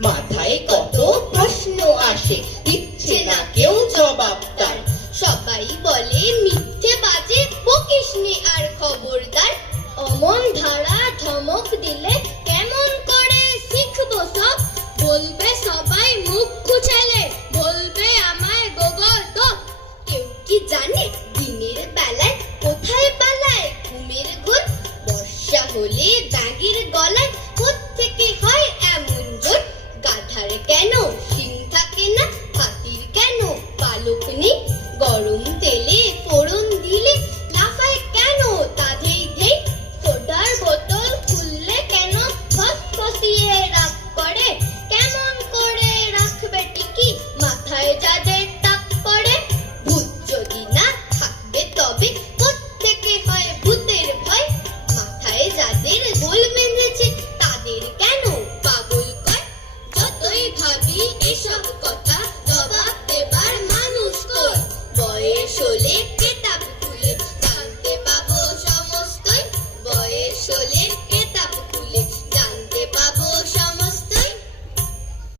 মাথায় কত প্রশ্ন আসে, দিচ্ছে না কেউ জবাব তার। সবাই বলে মিথ্যে বাজে, বকিস নি আর খবরদার। অমন ধারা ধমক দিলে